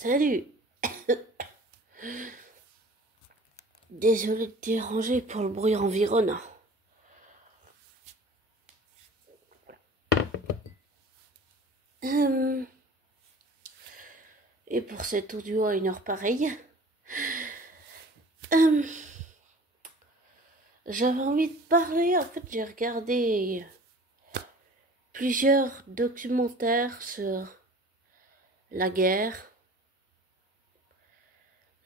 Salut. Désolé de te déranger pour le bruit environnant. Et pour cet audio à une heure pareille, j'avais envie de parler. En fait, j'ai regardé plusieurs documentaires sur la guerre.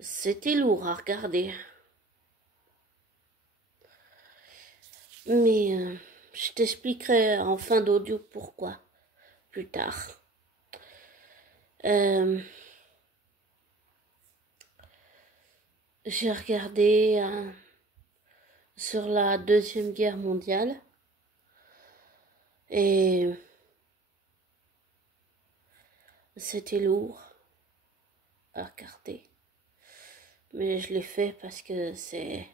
C'était lourd à regarder. Mais je t'expliquerai en fin d'audio pourquoi, plus tard. J'ai regardé sur la Deuxième Guerre mondiale et c'était lourd à regarder. Mais je l'ai fait parce que c'est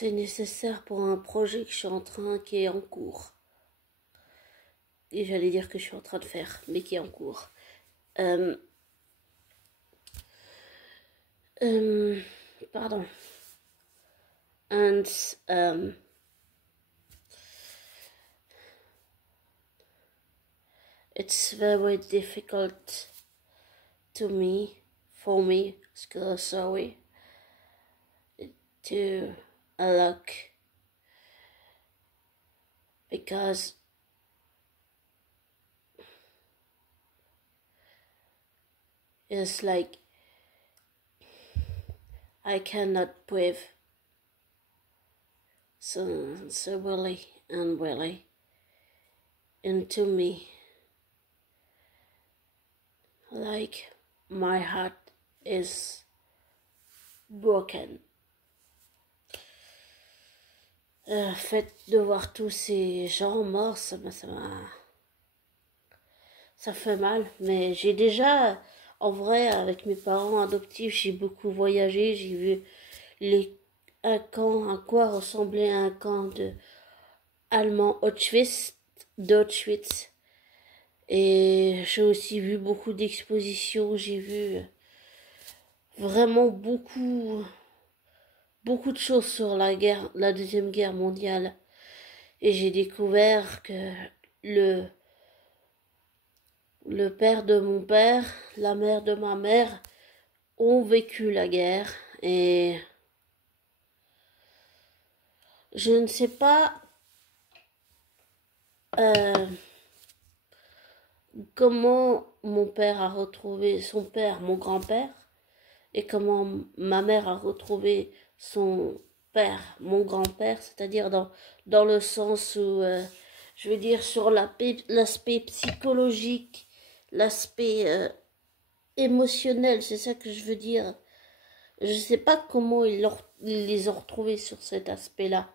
nécessaire pour un projet que je suis qui est en cours. Et j'allais dire que je suis en train de faire, mais qui est en cours. Pardon. And it's very difficult for me, sorry, to look because it's like I cannot breathe so really and really into me, like my heart is broken. Fait de voir tous ces gens morts, ça fait mal. Mais j'ai déjà, en vrai, avec mes parents adoptifs, j'ai beaucoup voyagé. J'ai vu à quoi ressemblait un camp de allemand d'Auschwitz. Et j'ai aussi vu beaucoup d'expositions. J'ai vu vraiment beaucoup de choses sur la Deuxième Guerre mondiale. Et j'ai découvert que le père de mon père, la mère de ma mère ont vécu la guerre. Et je ne sais pas comment mon père a retrouvé son père, mon grand-père, et comment ma mère a retrouvé son père, mon grand-père, c'est-à-dire dans le sens où, je veux dire, sur l'aspect psychologique, l'aspect émotionnel, c'est ça que je veux dire. Je ne sais pas comment ils les ont retrouvés sur cet aspect-là.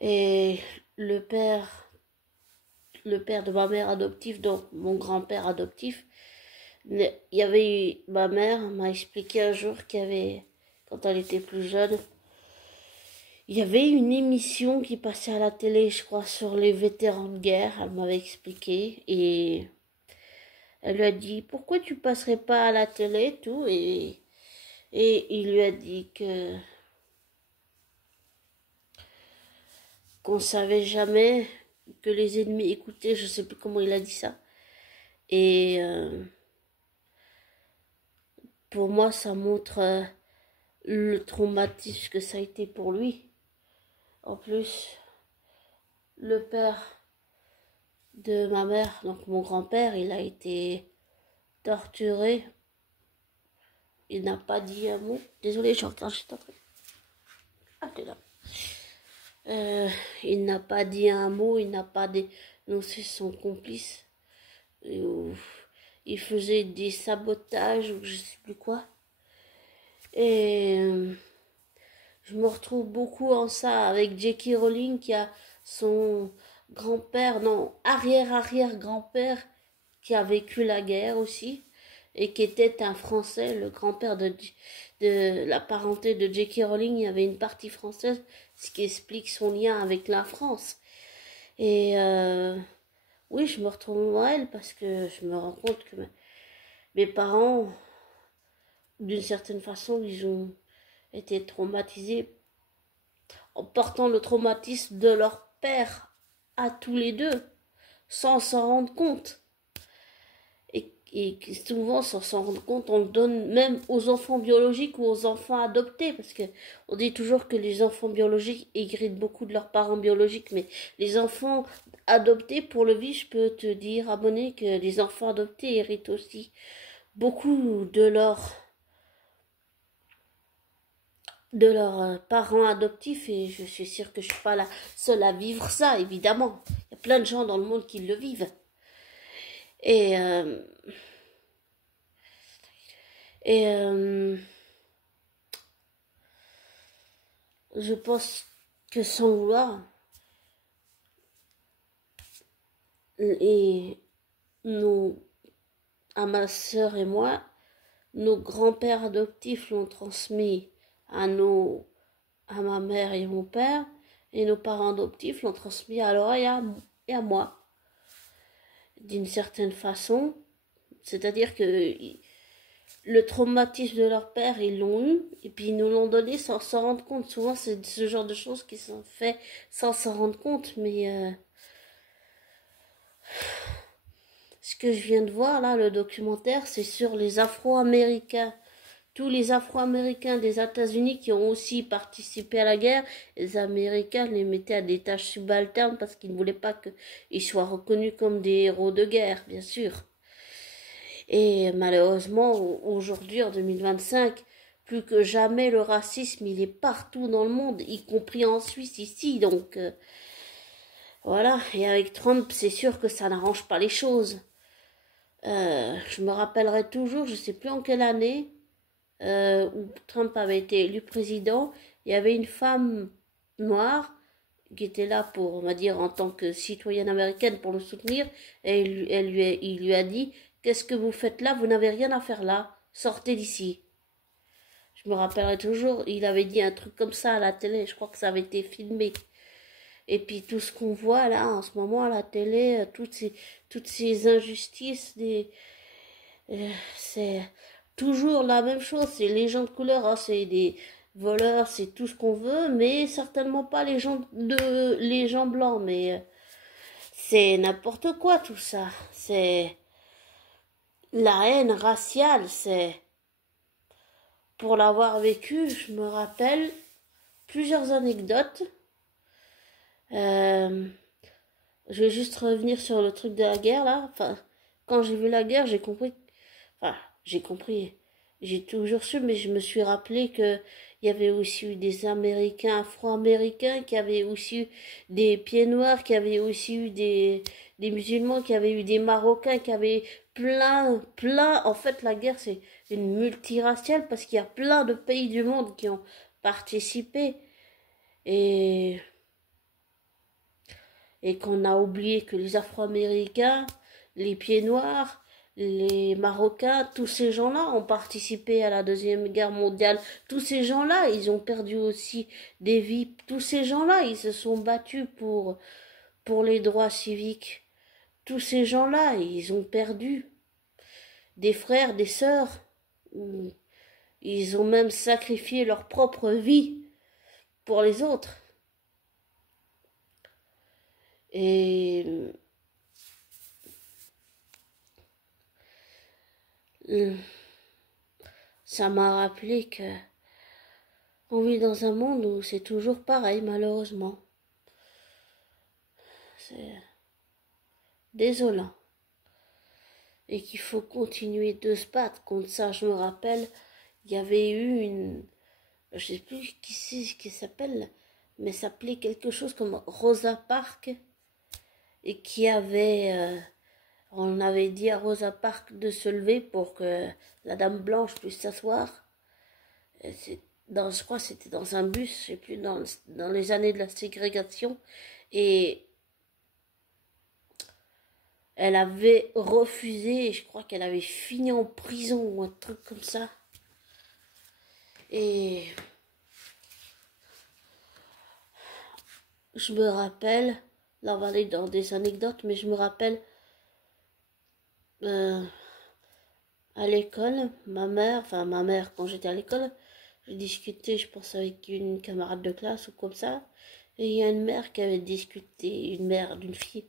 Et le père de ma mère adoptive, donc mon grand-père adoptif, ma mère m'a expliqué un jour quand elle était plus jeune, il y avait une émission qui passait à la télé, je crois, sur les vétérans de guerre. Elle m'avait expliqué et elle lui a dit pourquoi tu passerais pas à la télé, tout, et il lui a dit qu'on savait jamais que les ennemis écoutaient, je sais plus comment il a dit ça. Et pour moi, ça montre le traumatisme que ça a été pour lui. En plus, le père de ma mère, donc mon grand-père, il a été torturé. Il n'a pas dit un mot. Désolé, je regarde juste un truc. Ah, t'es là. Il n'a pas dit un mot, il n'a pas dénoncé son complice. Il faisait des sabotages ou je sais plus quoi. Et je me retrouve beaucoup en ça avec J.K. Rowling qui a son grand-père, non, arrière-arrière-grand-père qui a vécu la guerre aussi et qui était un Français, le grand-père de la parenté de J.K. Rowling, il y avait une partie française, ce qui explique son lien avec la France. Et oui, je me retrouve en elle parce que je me rends compte que mes parents, d'une certaine façon, ils ont été traumatisés en portant le traumatisme de leur père à tous les deux, sans s'en rendre compte. Et souvent, sans s'en rendre compte, on le donne même aux enfants biologiques ou aux enfants adoptés, parce que on dit toujours que les enfants biologiques héritent beaucoup de leurs parents biologiques, mais les enfants adoptés, pour le vie, je peux te dire, abonné, que les enfants adoptés héritent aussi beaucoup de leurs parents adoptifs, et je suis sûre que je suis pas la seule à vivre ça, évidemment. Il y a plein de gens dans le monde qui le vivent. Et et je pense que sans vouloir, et nous, à ma sœur et moi, nos grands-pères adoptifs l'ont transmis à ma mère et mon père, et nos parents adoptifs l'ont transmis à Laura et à moi, d'une certaine façon. C'est-à-dire que le traumatisme de leur père, ils l'ont eu, et puis ils nous l'ont donné sans s'en rendre compte. Souvent, c'est ce genre de choses qui sont faites sans s'en rendre compte, mais ce que je viens de voir là, le documentaire, c'est sur les Afro-Américains. Tous les Afro-Américains des États-Unis qui ont aussi participé à la guerre, les Américains les mettaient à des tâches subalternes parce qu'ils ne voulaient pas qu'ils soient reconnus comme des héros de guerre, bien sûr. Et malheureusement, aujourd'hui, en 2025, plus que jamais, le racisme, il est partout dans le monde, y compris en Suisse, ici. Donc, voilà. Et avec Trump, c'est sûr que ça n'arrange pas les choses. Je me rappellerai toujours, je ne sais plus en quelle année, où Trump avait été élu président, il y avait une femme noire qui était là pour, on va dire, en tant que citoyenne américaine pour le soutenir, et il lui a dit, qu'est-ce que vous faites là? Vous n'avez rien à faire là. Sortez d'ici. Je me rappellerai toujours, il avait dit un truc comme ça à la télé, je crois que ça avait été filmé. Et puis tout ce qu'on voit là en ce moment à la télé, toutes ces injustices, c'est toujours la même chose. C'est les gens de couleur, hein, c'est des voleurs, c'est tout ce qu'on veut, mais certainement pas les gens blancs. Mais c'est n'importe quoi tout ça. C'est la haine raciale. C'est pour l'avoir vécu, je me rappelle plusieurs anecdotes. Je vais juste revenir sur le truc de la guerre là. Enfin, quand j'ai vu la guerre, j'ai compris. Enfin, j'ai compris. J'ai toujours su, mais je me suis rappelé que il y avait aussi eu des Américains, Afro-Américains, qui avaient aussi eu des pieds noirs, qui avaient aussi eu des musulmans, qui avaient eu des Marocains, qui avaient plein. En fait, la guerre, c'est une multiraciale parce qu'il y a plein de pays du monde qui ont participé. Et qu'on a oublié que les Afro-Américains, les pieds noirs, les Marocains, tous ces gens-là ont participé à la Deuxième Guerre mondiale. Tous ces gens-là, ils ont perdu aussi des vies. Tous ces gens-là, ils se sont battus pour les droits civiques. Tous ces gens-là, ils ont perdu des frères, des sœurs. Ils ont même sacrifié leur propre vie pour les autres. Et ça m'a rappelé que on vit dans un monde où c'est toujours pareil, malheureusement. C'est désolant. Et qu'il faut continuer de se battre contre ça. Je me rappelle, il y avait eu je sais plus qui c'est qui s'appelle, mais ça s'appelait quelque chose comme Rosa Parks, et on avait dit à Rosa Parks de se lever pour que la dame blanche puisse s'asseoir. Je crois que c'était dans un bus, je sais plus, dans les années de la ségrégation. Et elle avait refusé, et je crois qu'elle avait fini en prison ou un truc comme ça. Et je me rappelle Là, on va aller dans des anecdotes, mais je me rappelle euh, à l'école, ma mère, quand j'étais à l'école, je discutais, je pense, avec une camarade de classe ou comme ça. Et il y a une mère qui avait discuté, une mère d'une fille,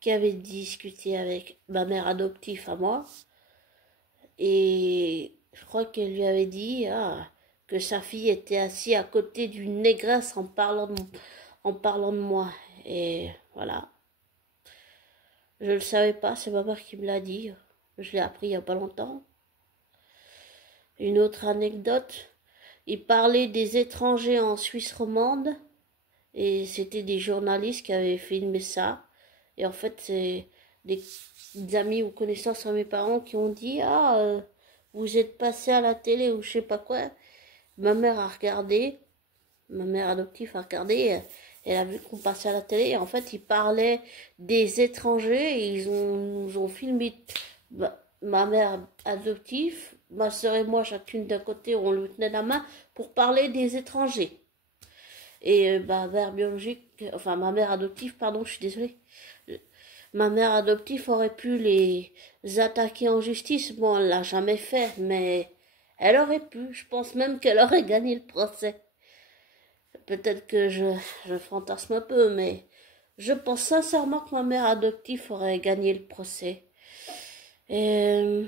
qui avait discuté avec ma mère adoptive à moi. Et je crois qu'elle lui avait dit que sa fille était assise à côté d'une négresse en parlant de moi. Et voilà. Je ne le savais pas, c'est ma mère qui me l'a dit. Je l'ai appris il n'y a pas longtemps. Une autre anecdote, il parlait des étrangers en Suisse romande et c'était des journalistes qui avaient filmé ça. Et en fait, c'est des amis ou connaissances à mes parents qui ont dit vous êtes passé à la télé ou je sais pas quoi. Ma mère a regardé, ma mère adoptive a regardé, elle a vu qu'on passait à la télé et en fait, ils parlaient des étrangers et nous ont filmé ma mère adoptive, ma soeur et moi, chacune d'un côté, on lui tenait la main pour parler des étrangers. Et ma mère biologique, enfin ma mère adoptive, pardon, je suis désolée. Ma mère adoptive aurait pu les attaquer en justice. Bon, elle l'a jamais fait, mais elle aurait pu. Je pense même qu'elle aurait gagné le procès. Peut-être que je fantasme un peu, mais je pense sincèrement que ma mère adoptive aurait gagné le procès. Et,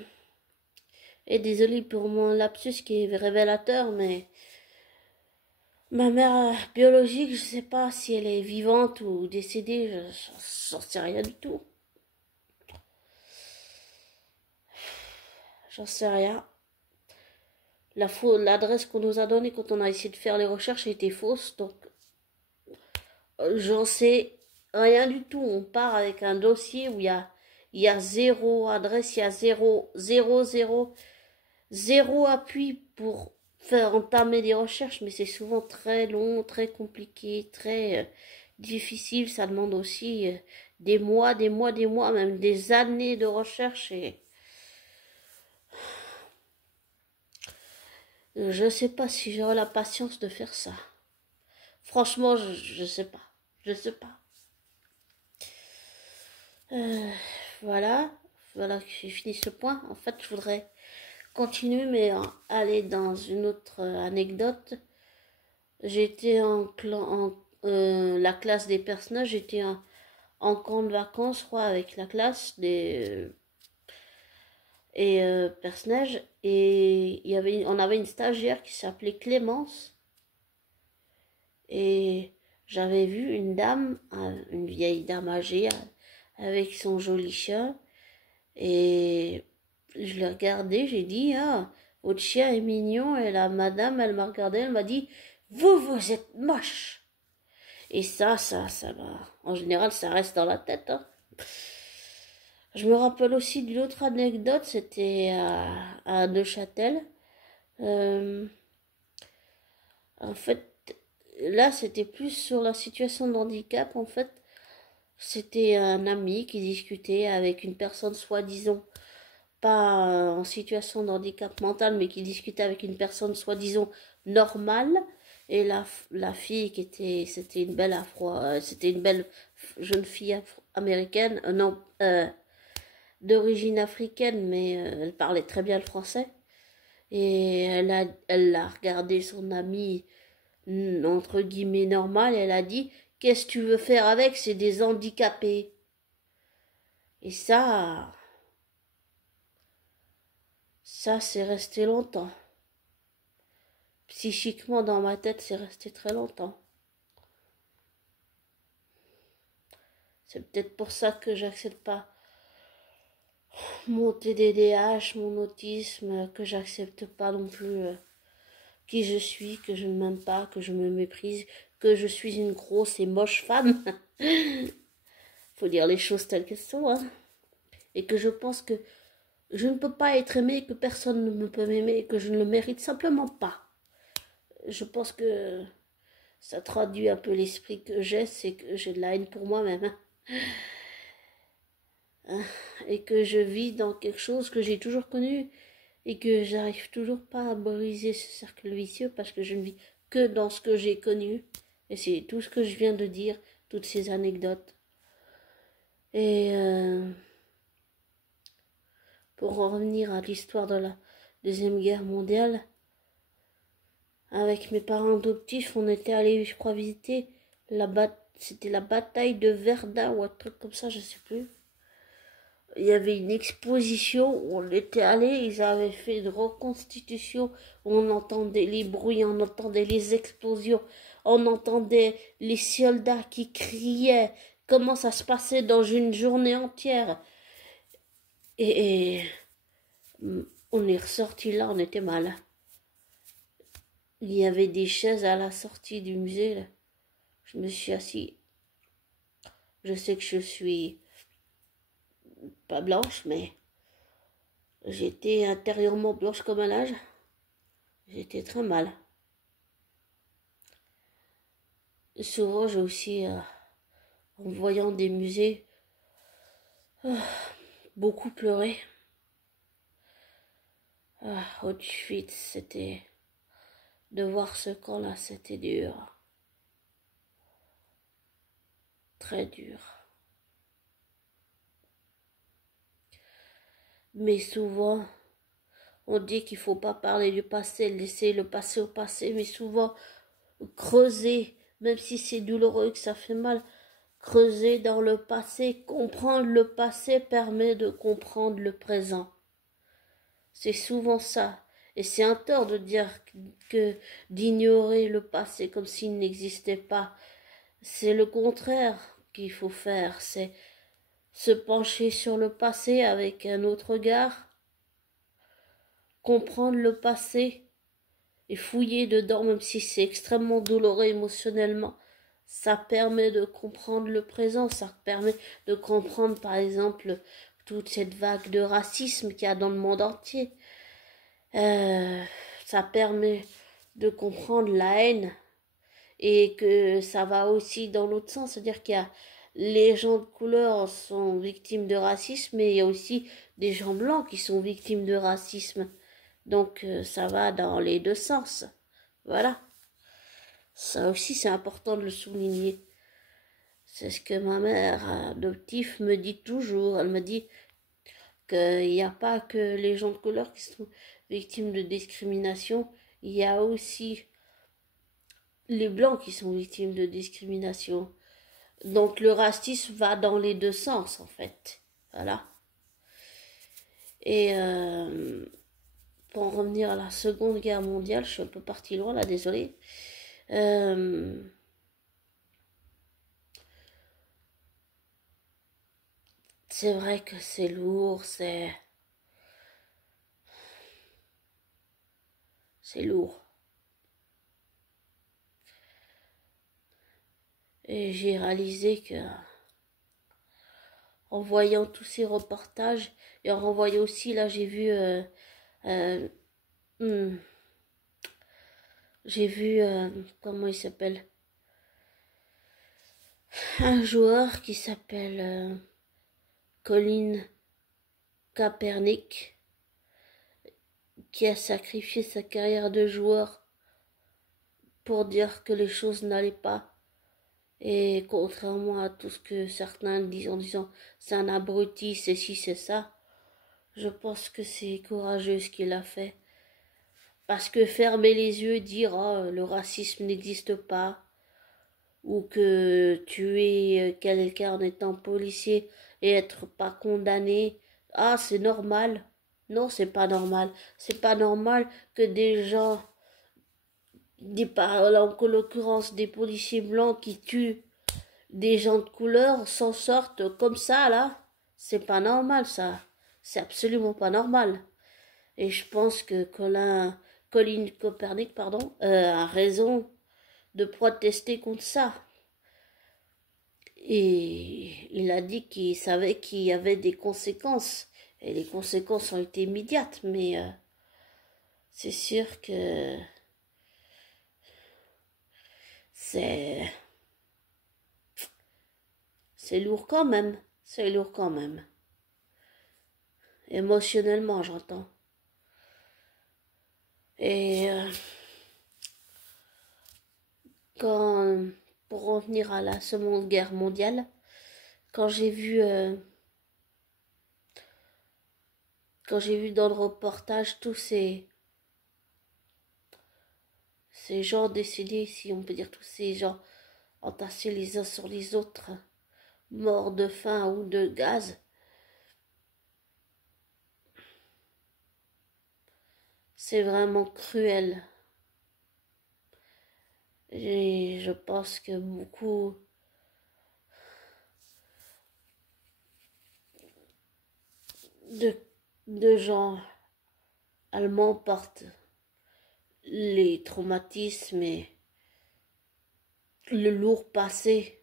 et désolé pour mon lapsus qui est révélateur, mais ma mère biologique, je sais pas si elle est vivante ou décédée, j'en sais rien du tout. J'en sais rien. L'adresse qu'on nous a donnée quand on a essayé de faire les recherches était fausse, donc j'en sais rien du tout. On part avec un dossier où il y a zéro adresse, il y a zéro appui pour faire entamer des recherches, mais c'est souvent très long, très compliqué, très difficile. Ça demande aussi des mois, même des années de recherche et je sais pas si j'aurai la patience de faire ça. Franchement, je sais pas. Je sais pas. Euh, voilà. Voilà que j'ai fini ce point. En fait, je voudrais continuer, mais aller dans une autre anecdote. J'étais la classe des personnages. J'étais en camp de vacances, je crois, avec la classe des personnages. Et on avait une stagiaire qui s'appelait Clémence. Et j'avais vu une dame, une vieille dame âgée, avec son joli chien. Et je l'ai regardé, j'ai dit, votre chien est mignon. Et la madame, elle m'a regardé, elle m'a dit, vous êtes moche. Et ça m'a... En général, ça reste dans la tête. Hein. Je me rappelle aussi d'une autre anecdote, c'était à Neuchâtel. Euh, en fait, là, c'était plus sur la situation de handicap. En fait, c'était un ami qui discutait avec une personne soi-disant pas en situation de handicap mental, mais qui discutait avec une personne soi-disant normale. Et la fille c'était une belle c'était une belle jeune fille américaine, non, d'origine africaine, mais elle parlait très bien le français. Et elle a regardé son ami entre guillemets normal, et elle a dit, qu'est-ce que tu veux faire avec, c'est des handicapés. Et ça c'est resté longtemps. Psychiquement, dans ma tête, c'est resté très longtemps. C'est peut-être pour ça que j'accepte pas mon TDDH, mon autisme, que j'accepte pas non plus qui je suis, que je ne m'aime pas, que je me méprise, que je suis une grosse et moche femme. Faut dire les choses telles qu'elles sont, hein. Et que je pense que je ne peux pas être aimée, que personne ne me peut m'aimer, que je ne le mérite simplement pas. Je pense que ça traduit un peu l'esprit que j'ai, c'est que j'ai de la haine pour moi-même. Hein. Et que je vis dans quelque chose que j'ai toujours connu et que j'arrive toujours pas à briser ce cercle vicieux parce que je ne vis que dans ce que j'ai connu. Et c'est tout ce que je viens de dire, toutes ces anecdotes. Et pour en revenir à l'histoire de la Deuxième Guerre mondiale, avec mes parents adoptifs, on était allés, je crois, visiter c'était la bataille de Verdun ou un truc comme ça, je sais plus. Il y avait une exposition où on était allés, ils avaient fait une reconstitution où on entendait les bruits, on entendait les explosions, on entendait les soldats qui criaient, comment ça se passait dans une journée entière. Et on est ressorti là, on était mal. Il y avait des chaises à la sortie du musée, là. Je me suis assis. Je sais que je suis pas blanche, mais j'étais intérieurement blanche comme un linge. J'étais très mal. Souvent, j'ai aussi, en voyant des musées, beaucoup pleuré. Auschwitz, c'était... De voir ce camp-là, c'était dur. Très dur. Mais souvent, on dit qu'il faut pas parler du passé, laisser le passé au passé, mais souvent, creuser, même si c'est douloureux, que ça fait mal, creuser dans le passé, comprendre le passé permet de comprendre le présent. C'est souvent ça. Et c'est un tort de dire que d'ignorer le passé comme s'il n'existait pas. C'est le contraire qu'il faut faire. C'est se pencher sur le passé avec un autre regard, comprendre le passé et fouiller dedans, même si c'est extrêmement douloureux émotionnellement. Ça permet de comprendre le présent, ça permet de comprendre par exemple toute cette vague de racisme qu'il y a dans le monde entier. Ça permet de comprendre la haine et que ça va aussi dans l'autre sens, c'est-à-dire qu'il y a les gens de couleur sont victimes de racisme, mais il y a aussi des gens blancs qui sont victimes de racisme. Donc ça va dans les deux sens. Voilà. Ça aussi c'est important de le souligner. C'est ce que ma mère adoptive me dit toujours. Elle me dit qu'il n'y a pas que les gens de couleur qui sont victimes de discrimination, il y a aussi les blancs qui sont victimes de discrimination. Donc le racisme va dans les deux sens en fait. Voilà. Et pour en revenir à la Seconde Guerre mondiale, je suis un peu partie loin là, désolée. C'est vrai que c'est lourd, c'est lourd. Et j'ai réalisé que en voyant tous ces reportages et en renvoyant aussi, là euh, hmm, j'ai vu comment il s'appelle, un joueur qui s'appelle Colin Kaepernick, qui a sacrifié sa carrière de joueur pour dire que les choses n'allaient pas. Et contrairement à tout ce que certains disent en disant c'est un abruti, c'est ci, c'est ça, je pense que c'est courageux ce qu'il a fait. Parce que fermer les yeux et dire oh, le racisme n'existe pas, ou que tuer quelqu'un en étant policier et être pas condamné, ah c'est normal. Non, c'est pas normal. C'est pas normal que des gens, en l'occurrence des policiers blancs qui tuent des gens de couleur s'en sortent comme ça là. C'est pas normal ça. C'est absolument pas normal. Et je pense que Colin Copernic a raison de protester contre ça. Et il a dit qu'il savait qu'il y avait des conséquences. Et les conséquences ont été immédiates. Mais c'est sûr que c'est lourd quand même. C'est lourd quand même. Émotionnellement, j'entends. Et pour en venir à la Seconde Guerre mondiale, quand j'ai vu dans le reportage tous ces gens décédés, si on peut dire tous ces gens entassés les uns sur les autres, morts de faim ou de gaz, c'est vraiment cruel. Et je pense que beaucoup de, de gens allemands portent les traumatismes et le lourd passé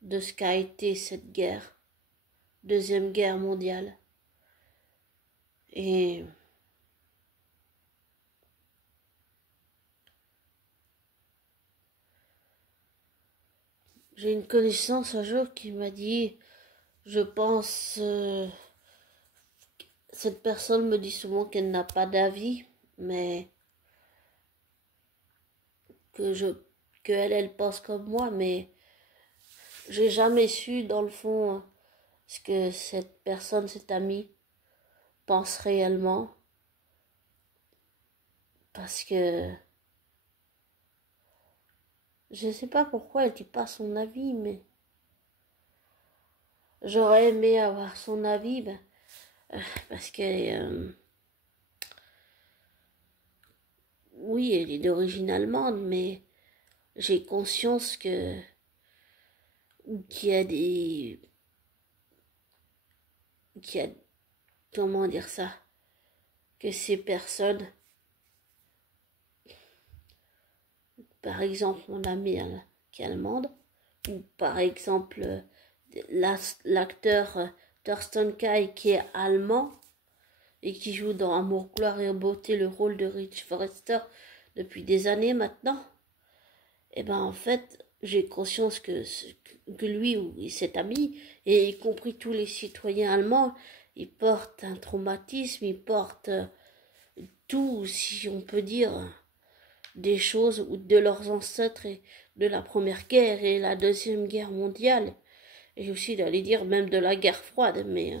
de ce qu'a été cette guerre, Deuxième Guerre mondiale. Et j'ai une connaissance un jour qui m'a dit, je pense, cette personne me dit souvent qu'elle n'a pas d'avis, mais qu'elle pense comme moi, mais j'ai jamais su dans le fond ce que cette personne, cet ami, pense réellement, parce que je sais pas pourquoi elle dit pas son avis, mais j'aurais aimé avoir son avis, parce que oui, elle est d'origine allemande, mais j'ai conscience qu'il y a des qu'il y a comment dire ça, que ces personnes, par exemple mon amie qui est allemande, ou par exemple l'acteur Thorsten Kai qui est allemand et qui joue dans Amour, gloire et beauté le rôle de Rich Forrester depuis des années maintenant, et ben en fait j'ai conscience que lui ou cet ami, et y compris tous les citoyens allemands, ils portent un traumatisme, ils portent tout, si on peut dire, des choses de leurs ancêtres et de la Première Guerre et la Deuxième Guerre mondiale, et aussi d'aller dire même de la guerre froide, mais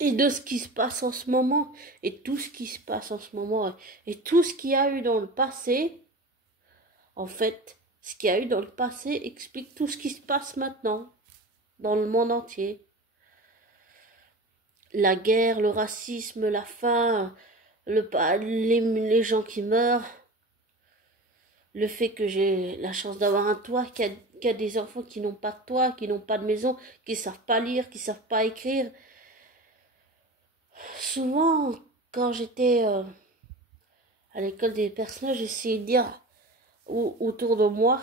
et de ce qui se passe en ce moment, et tout ce qui se passe en ce moment, et tout ce qu'il y a eu dans le passé. En fait, ce qu'il y a eu dans le passé explique tout ce qui se passe maintenant, dans le monde entier. La guerre, le racisme, la faim, les gens qui meurent, le fait que j'ai la chance d'avoir un toit, qu'il y a des enfants qui n'ont pas de toit, qui n'ont pas de maison, qui ne savent pas lire, qui ne savent pas écrire. Souvent, quand j'étais à l'école des personnages, j'essayais de dire autour de moi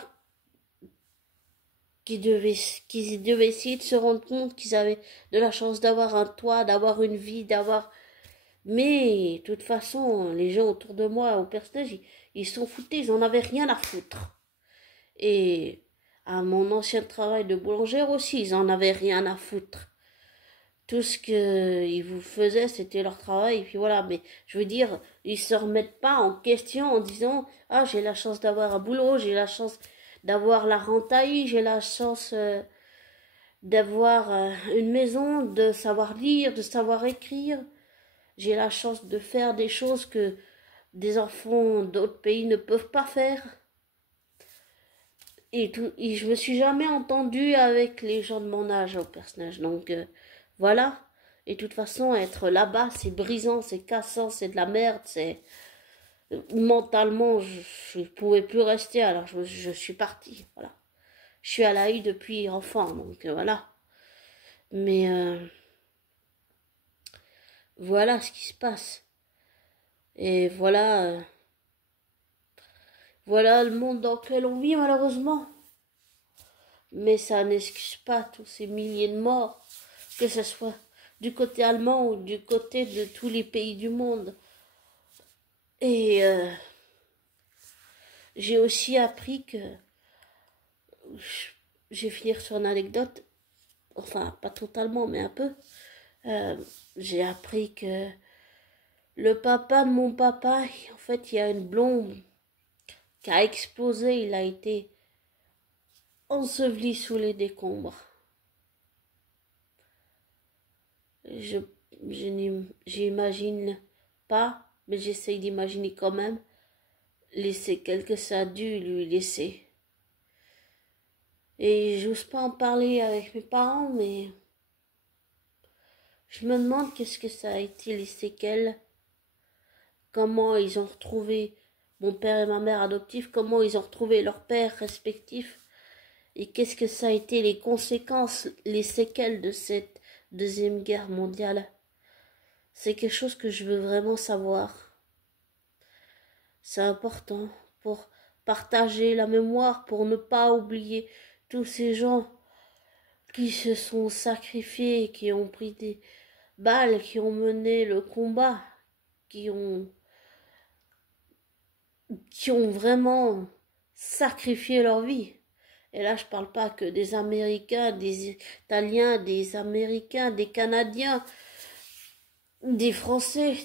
qu'ils devaient essayer de se rendre compte qu'ils avaient de la chance d'avoir un toit, d'avoir une vie, d'avoir... Mais, de toute façon, les gens autour de moi, aux personnages, ils s'en foutaient, ils en avaient rien à foutre. Et à mon ancien travail de boulangère aussi, ils en avaient rien à foutre. Tout ce qu'ils vous faisaient, c'était leur travail, et puis voilà. Mais je veux dire, ils se remettent pas en question en disant « Ah, j'ai la chance d'avoir un boulot, j'ai la chance d'avoir la rentaille, j'ai la chance d'avoir une maison, de savoir lire, de savoir écrire. J'ai la chance de faire des choses que des enfants d'autres pays ne peuvent pas faire. » Et je me suis jamais entendue avec les gens de mon âge au personnage. Donc voilà. Et de toute façon, être là-bas, c'est brisant, c'est cassant, c'est de la merde, c'est... Mentalement, je ne pouvais plus rester, alors je suis partie, voilà. Je suis à La Haye depuis enfant, donc voilà. Mais voilà ce qui se passe. Et voilà le monde dans lequel on vit, malheureusement. Mais ça n'excuse pas tous ces milliers de morts, que ce soit du côté allemand ou du côté de tous les pays du monde. Et j'ai aussi appris que... Je vais finir sur une anecdote, enfin pas totalement, mais un peu. J'ai appris que le papa de mon papa, en fait, il y a une blonde qui a explosé, il a été enseveli sous les décombres. J'imagine pas, mais j'essaye d'imaginer quand même les séquelles que ça a dû lui laisser. Et j'ose pas en parler avec mes parents, mais je me demande qu'est-ce que ça a été les séquelles, comment ils ont retrouvé mon père et ma mère adoptifs, comment ils ont retrouvé leurs pères respectifs, et qu'est-ce que ça a été les conséquences, les séquelles de cette deuxième guerre mondiale. C'est quelque chose que je veux vraiment savoir. C'est important pour partager la mémoire, pour ne pas oublier tous ces gens qui se sont sacrifiés, qui ont pris des balles, qui ont mené le combat, qui ont vraiment sacrifié leur vie. Et là, je parle pas que des Américains, des Italiens, des Américains, des Canadiens, des Français,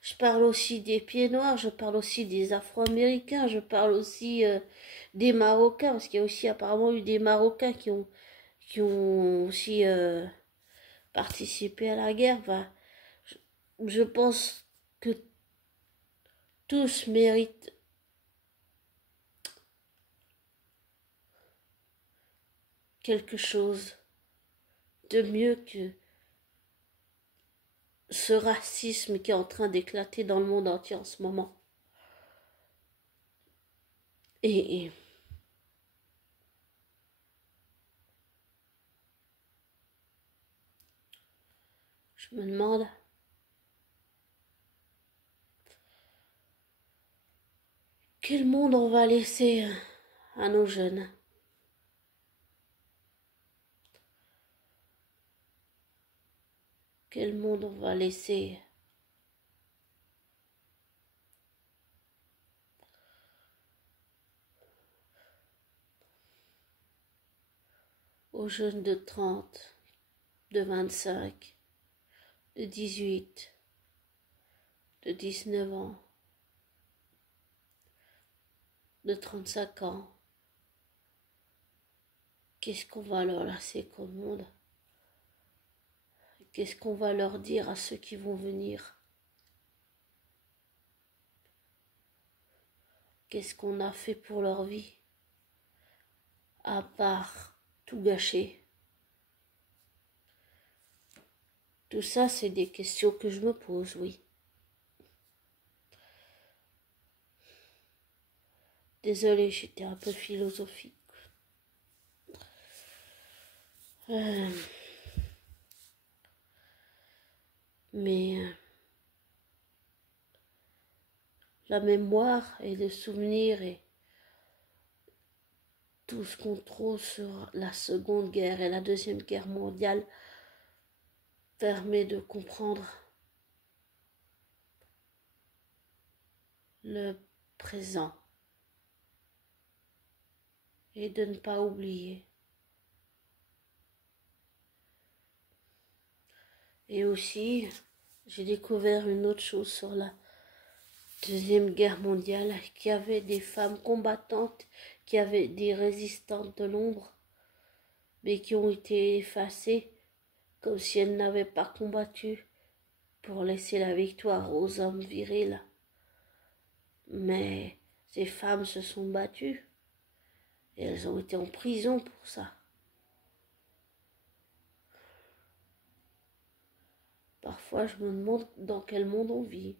je parle aussi des Pieds Noirs, je parle aussi des Afro-Américains, je parle aussi des Marocains, parce qu'il y a aussi apparemment eu des Marocains qui ont aussi participé à la guerre. Enfin, je pense que tous méritent quelque chose de mieux que ce racisme qui est en train d'éclater dans le monde entier en ce moment. Et je me demande quel monde on va laisser à nos jeunes. Quel monde on va laisser aux jeunes de 30, de 25, de 18, de 19 ans, de 35 ans. Qu'est-ce qu'on va leur laisser comme monde? Qu'est-ce qu'on va leur dire à ceux qui vont venir? Qu'est-ce qu'on a fait pour leur vie? À part tout gâcher. Tout ça, c'est des questions que je me pose, oui. Désolée, j'étais un peu philosophique. Mais la mémoire et le souvenir et tout ce qu'on trouve sur la Seconde Guerre et la Deuxième Guerre mondiale permet de comprendre le présent et de ne pas oublier. Et aussi, j'ai découvert une autre chose sur la Deuxième Guerre mondiale, qu'il y avait des femmes combattantes, qu'il y avait des résistantes de l'ombre, mais qui ont été effacées comme si elles n'avaient pas combattu pour laisser la victoire aux hommes virils. Mais ces femmes se sont battues et elles ont été en prison pour ça. Parfois, je me demande dans quel monde on vit.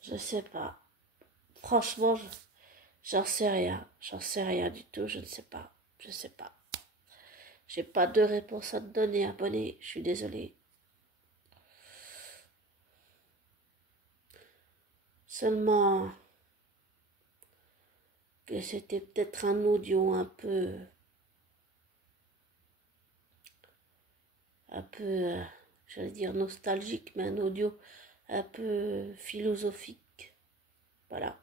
Je sais pas. Franchement, j'en sais rien. J'en sais rien du tout. Je ne sais pas. Je sais pas. J'ai pas de réponse à te donner, abonné. Je suis désolée. Seulement que c'était peut-être un audio un peu, j'allais dire nostalgique, mais un audio un peu philosophique. Voilà.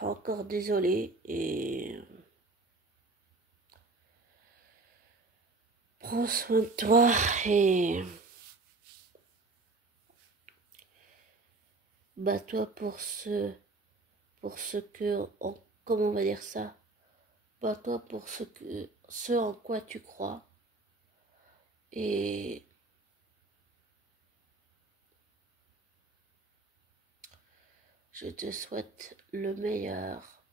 Encore désolée et prends soin de toi et bats-toi pour ce que, comment on va dire ça? Bats-toi pour ce en quoi tu crois. Et je te souhaite le meilleur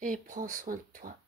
et prends soin de toi.